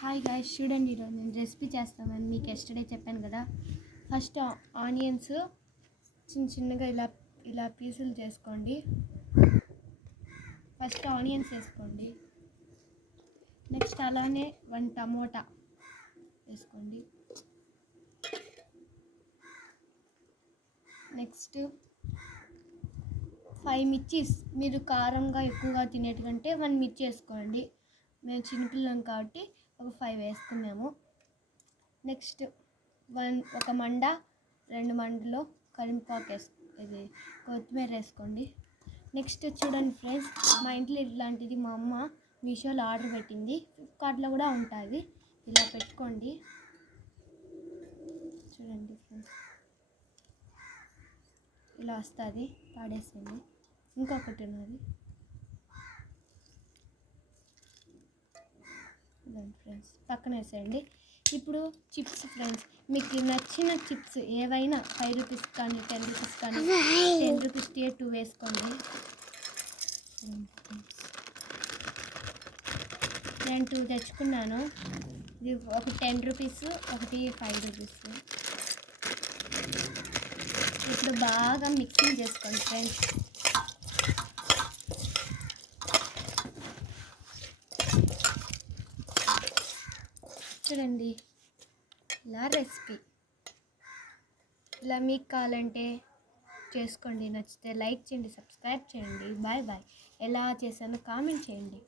Hi guys, చూడండి ఈరోజు నేను రెసిపీ చేస్తామని మీకు ఎస్టర్డే చెప్పాను కదా. ఫస్ట్ ఆనియన్స్ చిన్నగా ఇలా పీసులు చేసుకోండి. ఫస్ట్ ఆనియన్స్ వేసుకోండి. నెక్స్ట్ అలానే 1 టమోటా వేసుకోండి. నెక్స్ట్ 5 మిర్చీస్. మీరు కారంగా ఎక్కువగా తినేటికంటే 1 మిర్చి వేసుకోండి. మేము చిన్నపిల్లం కాబట్టి ఒక 5 వేసుకున్నాము. నెక్స్ట్ ఒక మండ 2 మండలో కరింపాకు ఇది కొత్తిమీర వేసుకోండి. నెక్స్ట్ చూడండి ఫ్రెండ్స్, మా ఇంట్లో ఇట్లాంటిది మా అమ్మ మీషోలో ఆర్డర్ పెట్టింది. ఫ్లిప్కార్ట్లో కూడా ఉంటుంది. ఇలా పెట్టుకోండి. చూడండి ఫ్రెండ్స్, ఇలా వస్తుంది. పాడేసేయండి. ఇంకొకటి ఉన్నది. ఫ్రెండ్స్ పక్కన వేసేయండి. ఇప్పుడు చిప్స్ ఫ్రెండ్స్, మీకు నచ్చిన చిప్స్ ఏవైనా 5 రూపీస్ కానీ 10 రూపీస్ కానీ 10 రూపీస్ 2 వేసుకోండి. నేను 2 తెచ్చుకున్నాను. ఇది ఒకటి 10 రూపీస్, ఒకటి 5 రూపీస్. ఇప్పుడు బాగా మిక్సింగ్ చేసుకోండి ఫ్రెండ్స్. చూడండి, ఇలా రెసిపీ ఇలా మీకు కావాలంటే చేసుకోండి. నచ్చితే లైక్ చేయండి, సబ్స్క్రైబ్ చేయండి. Bye bye. ఎలా చేశానో కామెంట్ చేయండి.